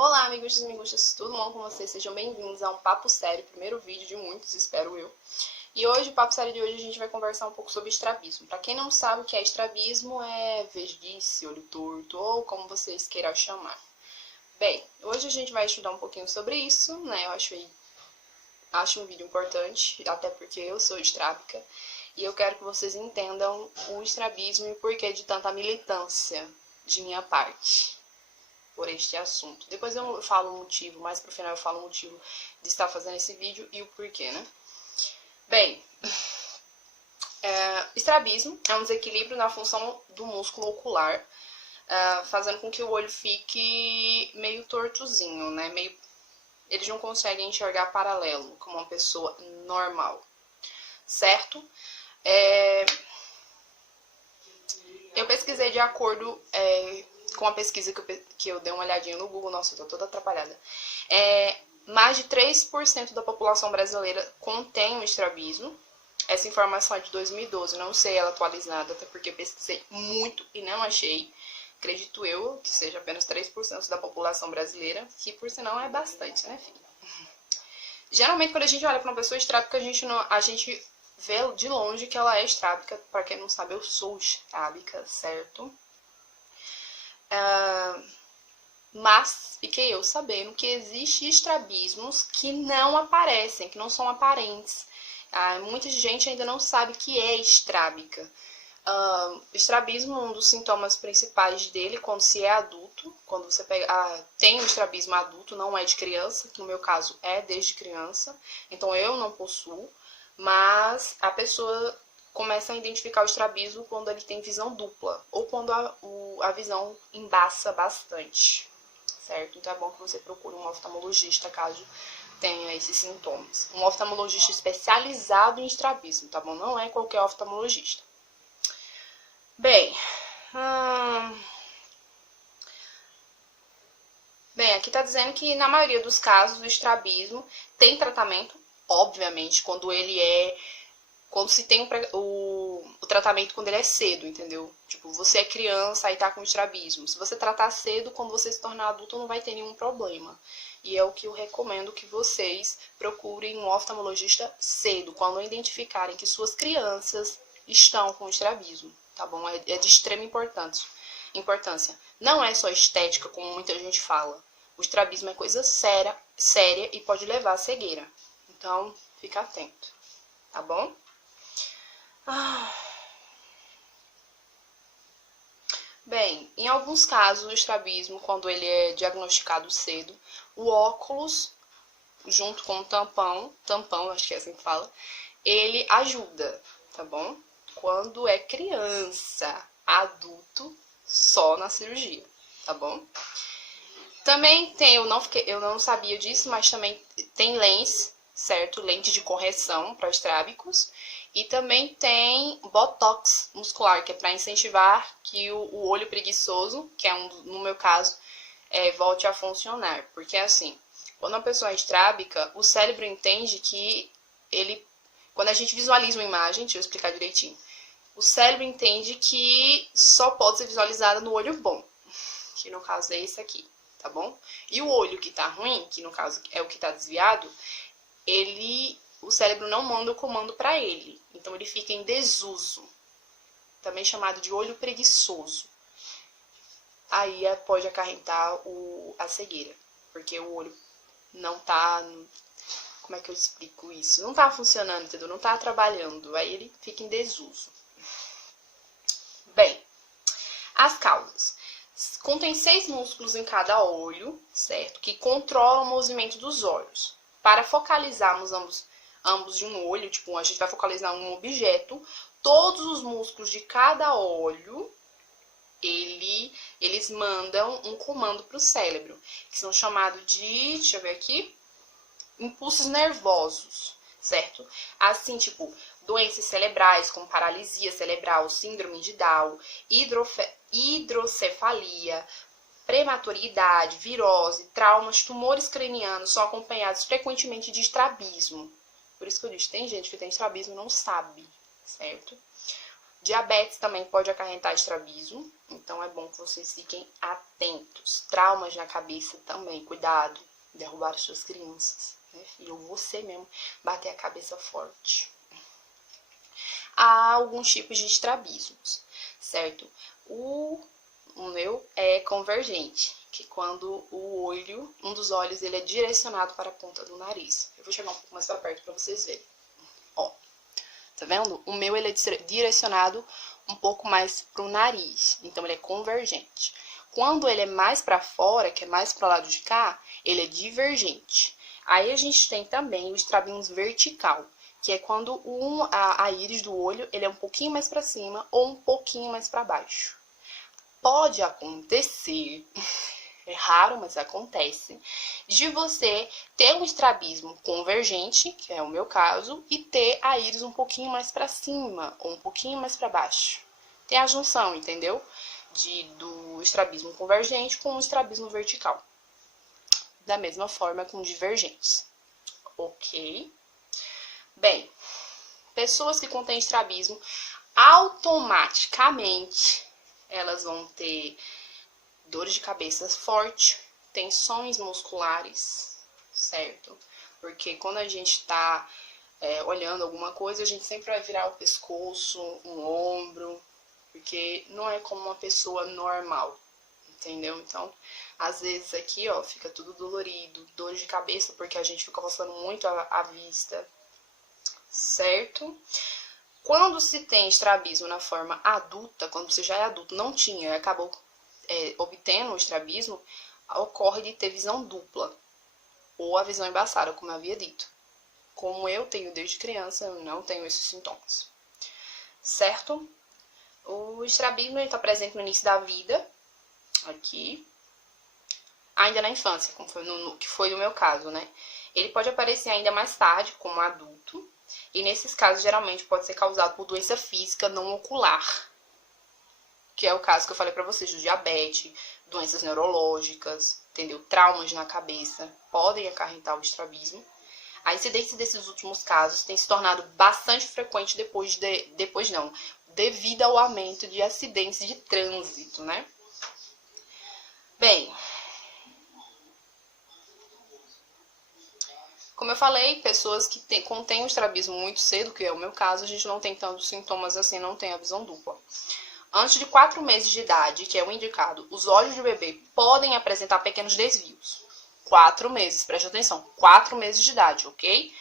Olá, amigos e amiguchas, tudo bom com vocês? Sejam bem-vindos a um Papo Sério, primeiro vídeo de muitos, espero eu. E hoje, o Papo Sério de hoje, a gente vai conversar um pouco sobre estrabismo. Para quem não sabe o que é estrabismo, é vesdice, olho torto, ou como vocês queiram chamar. Bem, hoje a gente vai estudar um pouquinho sobre isso, né? Eu acho um vídeo importante, até porque eu sou estrábica, e eu quero que vocês entendam o estrabismo e o porquê de tanta militância de minha parte por este assunto. Depois eu falo o motivo, mais pro final eu falo o motivo de estar fazendo esse vídeo e o porquê, né? Bem, estrabismo é um desequilíbrio na função do músculo ocular, fazendo com que o olho fique meio tortozinho, né? Eles não conseguem enxergar paralelo, como uma pessoa normal, certo? Eu pesquisei de acordo com a pesquisa que eu dei uma olhadinha no Google. Nossa, eu tô toda atrapalhada. Mais de 3% da população brasileira contém o estrabismo. Essa informação é de 2012, não sei ela atualizada, até porque eu pesquisei muito e não achei. Acredito eu que seja apenas 3% da população brasileira, que por sinal é bastante, né, filho? Geralmente, quando a gente olha para uma pessoa estrábica, a gente vê de longe que ela é estrábica. Para quem não sabe, eu sou estrábica, certo? Mas fiquei eu sabendo que existem estrabismos que não aparecem, que não são aparentes. Muita gente ainda não sabe que é estrábica. Estrabismo, um dos sintomas principais dele, quando se é adulto, quando você tem o estrabismo adulto, não é de criança, que no meu caso é desde criança, então eu não possuo, mas a pessoa começa a identificar o estrabismo quando ele tem visão dupla, ou quando a visão embaça bastante, certo? Então é bom que você procure um oftalmologista caso tenha esses sintomas. Um oftalmologista especializado em estrabismo, tá bom? Não é qualquer oftalmologista. Bem, aqui tá dizendo que na maioria dos casos o estrabismo tem tratamento, obviamente, quando se tem o tratamento quando ele é cedo, entendeu? Tipo, você é criança, aí tá com estrabismo. Se você tratar cedo, quando você se tornar adulto, não vai ter nenhum problema. E é o que eu recomendo que vocês procurem um oftalmologista cedo, quando identificarem que suas crianças estão com estrabismo, tá bom? É de extrema importância. Não é só estética, como muita gente fala. O estrabismo é coisa séria e pode levar à cegueira. Então, fica atento, tá bom? Bem, em alguns casos, o estrabismo, quando ele é diagnosticado cedo, o óculos, junto com o tampão, acho que é assim que fala, ele ajuda, tá bom? Quando é criança, adulto, só na cirurgia, tá bom? Também tem, eu não sabia disso, mas também tem lentes, certo? Lente de correção para estrábicos. E também tem botox muscular, que é para incentivar que o olho preguiçoso, que é no meu caso, volte a funcionar. Porque assim, quando uma pessoa é estrábica, o cérebro entende que quando a gente visualiza uma imagem, deixa eu explicar direitinho, o cérebro entende que só pode ser visualizada no olho bom, que no caso é esse aqui, tá bom? E o olho que tá ruim, que no caso é o que tá desviado, o cérebro não manda o comando para ele, então ele fica em desuso, também chamado de olho preguiçoso. Aí pode acarretar a cegueira, porque o olho não tá, como é que eu explico isso? Não tá funcionando, entendeu? Não tá trabalhando, aí ele fica em desuso. Bem, as causas. Contém 6 músculos em cada olho, certo? Que controlam o movimento dos olhos. Para focalizarmos ambos de um olho, tipo, a gente vai focalizar um objeto, todos os músculos de cada olho, eles mandam um comando para o cérebro, que são chamados de, deixa eu ver aqui, impulsos nervosos, certo? Assim, tipo, doenças cerebrais, como paralisia cerebral, síndrome de Down, hidrocefalia, prematuridade, virose, traumas, tumores cranianos são acompanhados frequentemente de estrabismo. Por isso que eu disse, tem gente que tem estrabismo e não sabe, certo? Diabetes também pode acarretar estrabismo, então é bom que vocês fiquem atentos. Traumas na cabeça também, cuidado, derrubar as suas crianças, né, filho? Ou você mesmo bater a cabeça forte. Há alguns tipos de estrabismos, certo? O meu é convergente, que quando um dos olhos, ele é direcionado para a ponta do nariz. Eu vou chegar um pouco mais para perto para vocês verem. Ó, tá vendo? O meu, ele é direcionado um pouco mais para o nariz, então ele é convergente. Quando ele é mais para fora, que é mais para o lado de cá, ele é divergente. Aí a gente tem também o estrabismo vertical, que é quando a íris do olho, ele é um pouquinho mais para cima ou um pouquinho mais para baixo. Pode acontecer, é raro, mas acontece, de você ter um estrabismo convergente, que é o meu caso, e ter a íris um pouquinho mais para cima ou um pouquinho mais para baixo. Tem a junção, entendeu? Do estrabismo convergente com o estrabismo vertical. Da mesma forma com divergentes. Ok? Bem, pessoas que contêm estrabismo, automaticamente elas vão ter dores de cabeça fortes, tensões musculares, certo? Porque quando a gente tá olhando alguma coisa, a gente sempre vai virar o pescoço, um ombro, porque não é como uma pessoa normal, entendeu? Então, às vezes aqui, ó, fica tudo dolorido, dores de cabeça, porque a gente fica coçando muito a vista, certo? Quando se tem estrabismo na forma adulta, quando você já é adulto, não tinha e acabou obtendo o estrabismo, ocorre de ter visão dupla, ou a visão embaçada, como eu havia dito. Como eu tenho desde criança, eu não tenho esses sintomas, certo? O estrabismo está presente no início da vida, aqui, ainda na infância, como que foi o meu caso, né? Ele pode aparecer ainda mais tarde, como adulto, e nesses casos, geralmente, pode ser causado por doença física não ocular, que é o caso que eu falei pra vocês, do diabetes, doenças neurológicas, entendeu? Traumas na cabeça, podem acarretar o estrabismo. A incidência desses últimos casos tem se tornado bastante frequente devido ao aumento de acidentes de trânsito, né? Bem, como eu falei, pessoas que contêm o estrabismo muito cedo, que é o meu caso, a gente não tem tantos sintomas assim, não tem a visão dupla. Antes de 4 meses de idade, que é o indicado, os olhos do bebê podem apresentar pequenos desvios. 4 meses, preste atenção, 4 meses de idade, ok?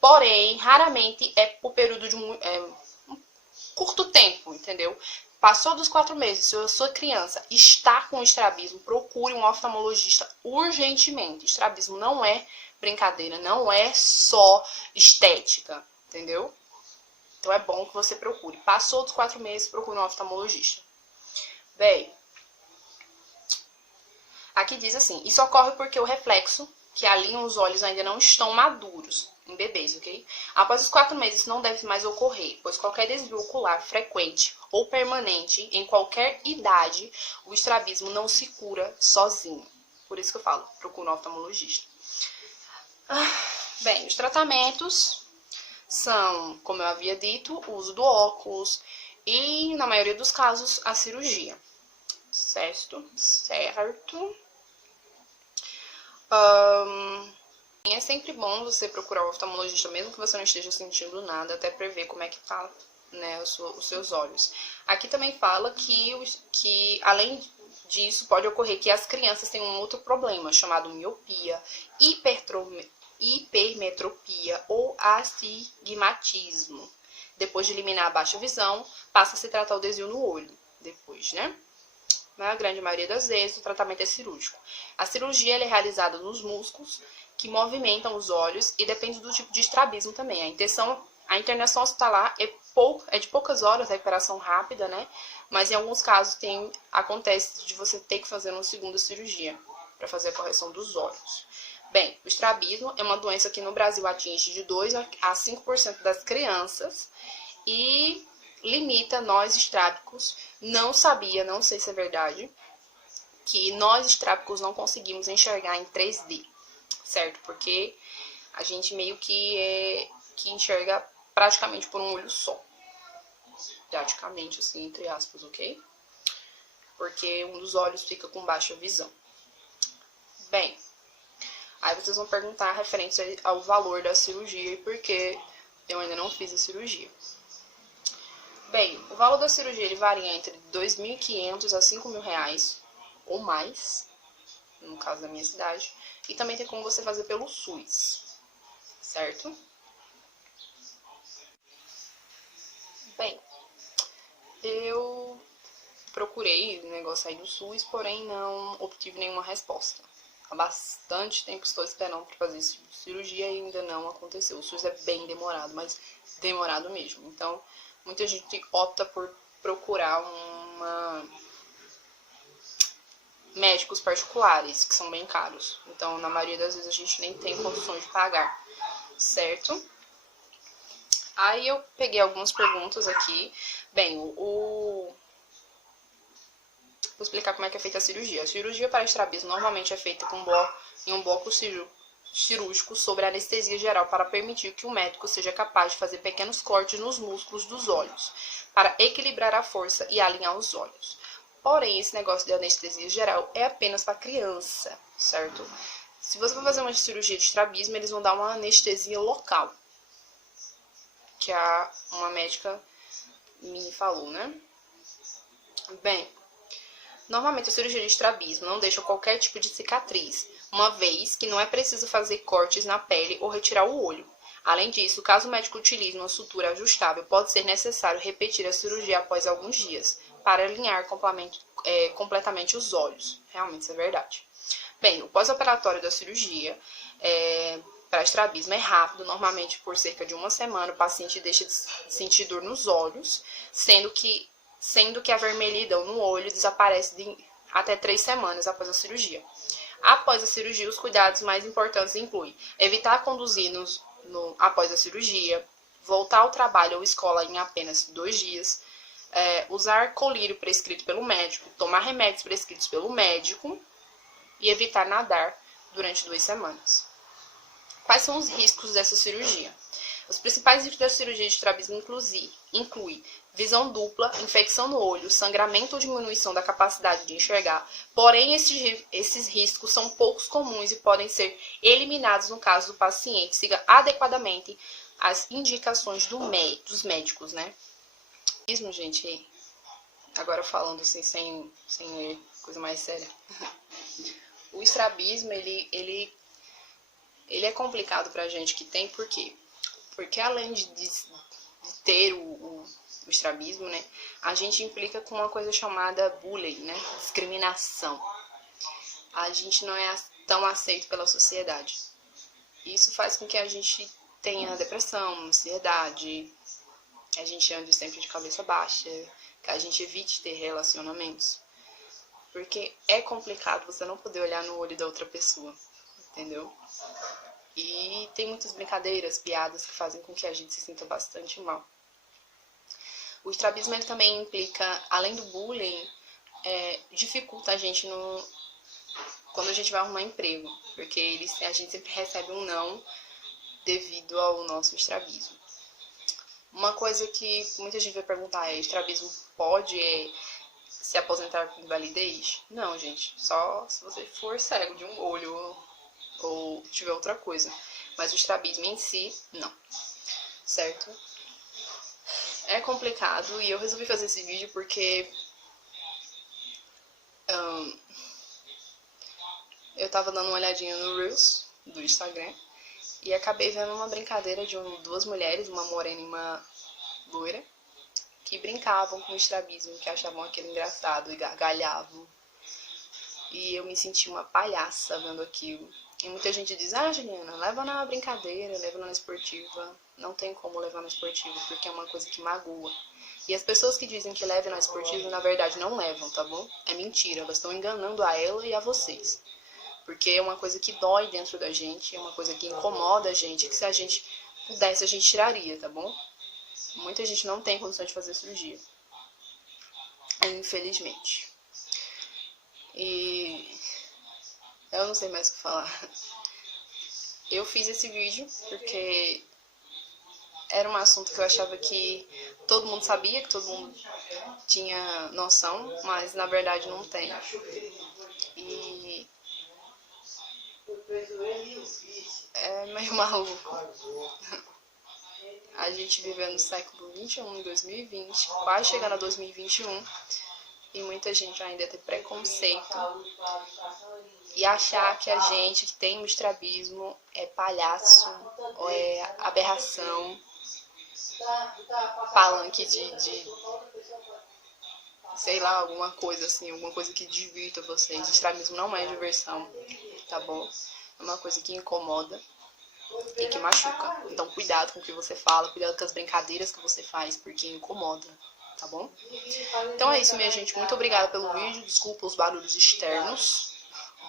Porém, raramente é por período de um curto tempo, entendeu? Passou dos 4 meses, se a sua criança está com estrabismo, procure um oftalmologista urgentemente. Estrabismo não é brincadeira, não é só estética, entendeu? Então é bom que você procure. Passou dos 4 meses, procure um oftalmologista. Bem, aqui diz assim, isso ocorre porque o reflexo que alinha os olhos ainda não estão maduros em bebês, ok? Após os 4 meses não deve mais ocorrer, pois qualquer desvio ocular frequente ou permanente em qualquer idade, o estrabismo não se cura sozinho. Por isso que eu falo, procura um oftalmologista. Bem, os tratamentos são, como eu havia dito, o uso do óculos e, na maioria dos casos, a cirurgia. Certo? É sempre bom você procurar o oftalmologista, mesmo que você não esteja sentindo nada, até pra ver como é que tá, né, os seus olhos. Aqui também fala que além disso, pode ocorrer que as crianças têm um outro problema, chamado miopia, hipermetropia ou astigmatismo. Depois de eliminar a baixa visão, passa a se tratar o desvio no olho, depois, né? Na grande maioria das vezes, o tratamento é cirúrgico. A cirurgia é realizada nos músculos que movimentam os olhos e depende do tipo de estrabismo também. A internação hospitalar é de poucas horas, a recuperação rápida, né? Mas em alguns casos acontece de você ter que fazer uma segunda cirurgia para fazer a correção dos olhos. Bem, o estrabismo é uma doença que no Brasil atinge de 2 a 5% das crianças e limita nós estrábicos. Não sei se é verdade, que nós estrábicos não conseguimos enxergar em 3D, certo? Porque a gente meio que enxerga praticamente por um olho só. praticamente, assim, entre aspas, ok? Porque um dos olhos fica com baixa visão. Bem, aí vocês vão perguntar referente ao valor da cirurgia e por que eu ainda não fiz a cirurgia. Bem, o valor da cirurgia ele varia entre R$ 2.500 a R$ 5.000 ou mais, no caso da minha cidade. E também tem como você fazer pelo SUS, certo? Bem, eu procurei o negócio aí do SUS, porém não obtive nenhuma resposta. Há bastante tempo estou esperando para fazer cirurgia e ainda não aconteceu. O SUS é bem demorado, mas demorado mesmo. Então, muita gente opta por procurar médicos particulares, que são bem caros. Então, na maioria das vezes, a gente nem tem condições de pagar, certo? Aí eu peguei algumas perguntas aqui. Bem, vou explicar como é que é feita a cirurgia. A cirurgia para estrabismo normalmente é feita em um bloco cirúrgico sobre anestesia geral para permitir que o médico seja capaz de fazer pequenos cortes nos músculos dos olhos, para equilibrar a força e alinhar os olhos. Porém, esse negócio de anestesia geral é apenas para criança, certo? Se você for fazer uma cirurgia de estrabismo, eles vão dar uma anestesia local, que uma médica me falou, né? Bem, normalmente a cirurgia de estrabismo não deixa qualquer tipo de cicatriz, uma vez que não é preciso fazer cortes na pele ou retirar o olho. Além disso, caso o médico utilize uma sutura ajustável, pode ser necessário repetir a cirurgia após alguns dias, para alinhar completamente os olhos. Realmente, isso é verdade. Bem, o pós-operatório da cirurgia para estrabismo é rápido, normalmente por cerca de uma semana o paciente deixa de sentir dor nos olhos, sendo que a vermelhidão no olho desaparece até 3 semanas após a cirurgia. Após a cirurgia, os cuidados mais importantes incluem evitar conduzir após a cirurgia, voltar ao trabalho ou escola em apenas 2 dias, usar colírio prescrito pelo médico, tomar remédios prescritos pelo médico e evitar nadar durante 2 semanas. Quais são os riscos dessa cirurgia? Os principais riscos da cirurgia de estrabismo incluem visão dupla, infecção no olho, sangramento ou diminuição da capacidade de enxergar. Porém, esses riscos são poucos comuns e podem ser eliminados no caso do paciente siga adequadamente as indicações dos médicos, né? Mesmo, gente, agora falando assim, sem coisa mais séria. O estrabismo, ele é complicado pra gente que tem, por quê? Porque além de ter o estrabismo, né, a gente implica com uma coisa chamada bullying, né, discriminação. A gente não é tão aceito pela sociedade. Isso faz com que a gente tenha depressão, ansiedade, a gente ande sempre de cabeça baixa, que a gente evite ter relacionamentos. Porque é complicado você não poder olhar no olho da outra pessoa, entendeu? E tem muitas brincadeiras, piadas que fazem com que a gente se sinta bastante mal. O estrabismo ele também implica, além do bullying, dificulta a gente quando a gente vai arrumar emprego, porque a gente sempre recebe um não devido ao nosso estrabismo. Uma coisa que muita gente vai perguntar é: estrabismo pode se aposentar com invalidez? Não, gente, só se você for cego de um olho ou tiver outra coisa. Mas o estrabismo em si, não. Certo? É complicado e eu resolvi fazer esse vídeo porque eu tava dando uma olhadinha no Reels do Instagram e acabei vendo uma brincadeira de duas mulheres, uma morena e uma loira, que brincavam com o estrabismo, que achavam aquilo engraçado e gargalhavam. E eu me senti uma palhaça vendo aquilo. E muita gente diz: ah, Juliana, leva na brincadeira, leva na esportiva. Não tem como levar na esportiva, porque é uma coisa que magoa. E as pessoas que dizem que levam na esportiva, na verdade, não levam, tá bom? É mentira, elas estão enganando a ela e a vocês. Porque é uma coisa que dói dentro da gente, é uma coisa que incomoda a gente, que se a gente pudesse, a gente tiraria, tá bom? Muita gente não tem condição de fazer cirurgia. Infelizmente. E eu não sei mais o que falar. Eu fiz esse vídeo porque era um assunto que eu achava que todo mundo sabia, que todo mundo tinha noção, mas na verdade não tem. E é meio maluco. A gente vivendo no século XXI, em 2020, quase chegando a 2021, e muita gente ainda tem preconceito e achar que a gente que tem um estrabismo é palhaço ou é aberração, palanque de sei lá, alguma coisa assim, alguma coisa que divirta vocês. Estrabismo não é diversão, tá bom? É uma coisa que incomoda e que machuca. Então cuidado com o que você fala, cuidado com as brincadeiras que você faz, porque incomoda, tá bom? Então é isso, minha gente. Muito obrigada pelo vídeo. Desculpa os barulhos externos,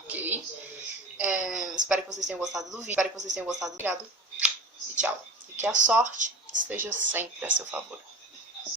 ok? Espero que vocês tenham gostado do vídeo. Espero que vocês tenham gostado. Obrigado e tchau. E que a sorte esteja sempre a seu favor.